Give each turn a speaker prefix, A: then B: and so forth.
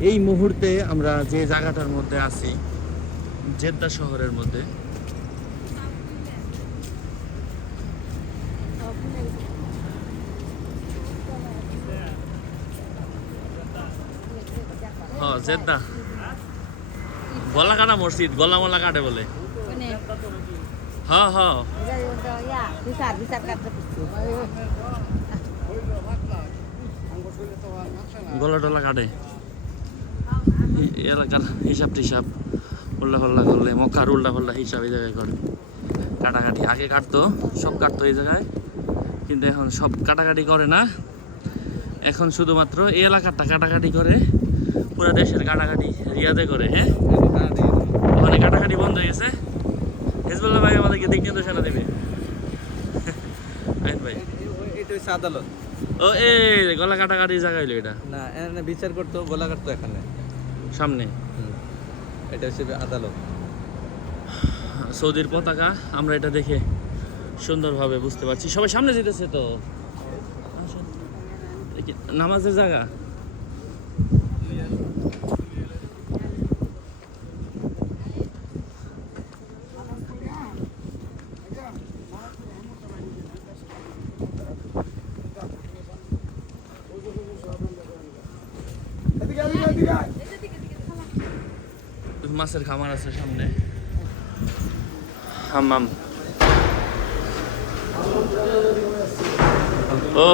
A: এই মুহূর্তে আমরা যে জায়গাটার মধ্যে আছি জেদ্দা শহরের মধ্যে হ জেদ্দা গলা কাটা মসজিদ গলা মলা কাটে বলে
B: Ini.
A: হ হ
B: Ya, ya, ya. Bisa, bisa kata itu.
A: গলা টলা কাটে এলাকার হিসাব টিসাব উল্লা পাল্লা করলে মক্কার উল্টা পাল্লা হিসাব এই জায়গায় করে। কাটাকাটি আগে কাটতো সব কাটতো এই জায়গায় কিন্তু এখন সব কাটাকাটি করে না। এখন শুধুমাত্র এই এলাকারটা কাটাকাটি করে পুরো দেশের কাটাকাটি রিয়াদে করে হ্যাঁ? ওখানে কাটাকাটি বন্ধ হয়ে গেছে। হেজবুল্লাহ ভাই আমাদেরকে দিক নির্দেশনা দেবে। আইন ভাই।
C: এটা হচ্ছে আদালত।
A: ও এই গলা কাটাকাটি জায়গা হইল এটা।
C: না বিচার করতো গোলা কাটতো এখানে।
A: সামনে।
C: এটা হচ্ছে আদালত।
A: সৌদির পতাকা আমরা এটা দেখে সুন্দরভাবে বুঝতে পারছি। সবাই সামনে যেতেছে তো। নামাজের জায়গা? মাছের খামার আছে সামনে। হাম্মাম। ও